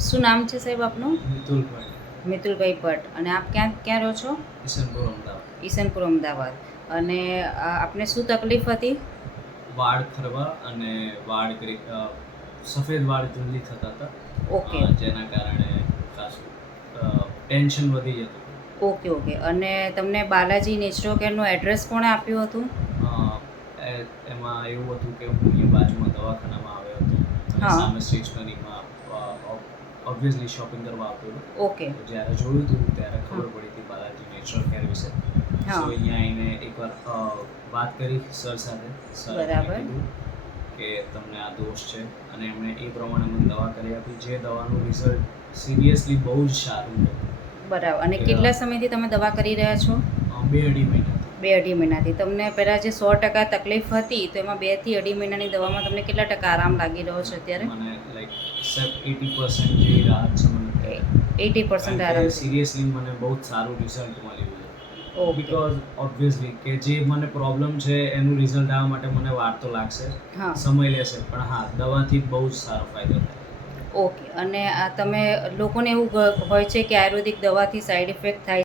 શું નામ છે સાહેબ આપનું? મિતુલભાઈ. મિતુલભાઈ ભટ્ટ. અને આપ ક્યાં ક્યાં રહો છો? ઈસનપુર, અમદાવાદ. ઈસનપુર, અમદાવાદ. અને આપને શું તકલીફ હતી? વાળ ખરવા અને સફેદ વાળ જલ્દી થતા હતા. ઓકે જેના કારણે ખાસું ટેન્શન વધી જતું હતું. Okay okay. અને તમને બાલાજી નેચરો કેરનું એડ્રેસ કોણે આપ્યું હતું? એમાં એવું હતું કે હું અહીંયા બાજુમાં દવાખાનામાં આવ્યો હતો અને હા. સામે સ્ટેશનરીમાં ઓબ્વિયસલી શોપિંગ કરવા આવતો હતો. ઓકે. તો જ્યારે જોયું હતું ત્યારે ખબર પડી હતી બાલાજી નેચરલ કેર વિશે. હા. સો અહીંયા આવીને એકવાર વાત કરી સર સાથે. સર બરાબર. કીધું કે તમને આ દોષ છે અને એમણે એ પ્રમાણે મને દવા કરી આપી, જે દવાનું રિઝલ્ટ સિરિયસલી બહુ જ સારું હતું. બરાબર. અને કેટલા સમયથી તમે દવા કરી રહ્યા છો? 2-2.5 મહિના. 2-2.5 મહિનાથી. તમને પહેલાં જે 100% તકલીફ હતી, તો એમાં 2 થી 2.5 મહિનાની દવામાં તમને કેટલા ટકા આરામ લાગી રહ્યો છે અત્યારે? મને લાઈક 80% જેવી રાહત છે મને. 80% આરામ છે. સિરિયસલી મને બહુ જ સારું રિઝલ્ટ મળ્યું છે. ઓકે. બિકોઝ ઓબ્વિયસલી કે જે મને પ્રોબ્લેમ છે એનું રિઝલ્ટ આવવા માટે મને વાર તો લાગશે, હા. સમય લેશે, પણ હા, દવાથી બહુ જ સારો ફાયદો થાય. ઓકે. અને આ તમે લોકોને એવું હોય છે કે આયુર્વેદિક દવાથી સાઈડ ઇફેક્ટ થાય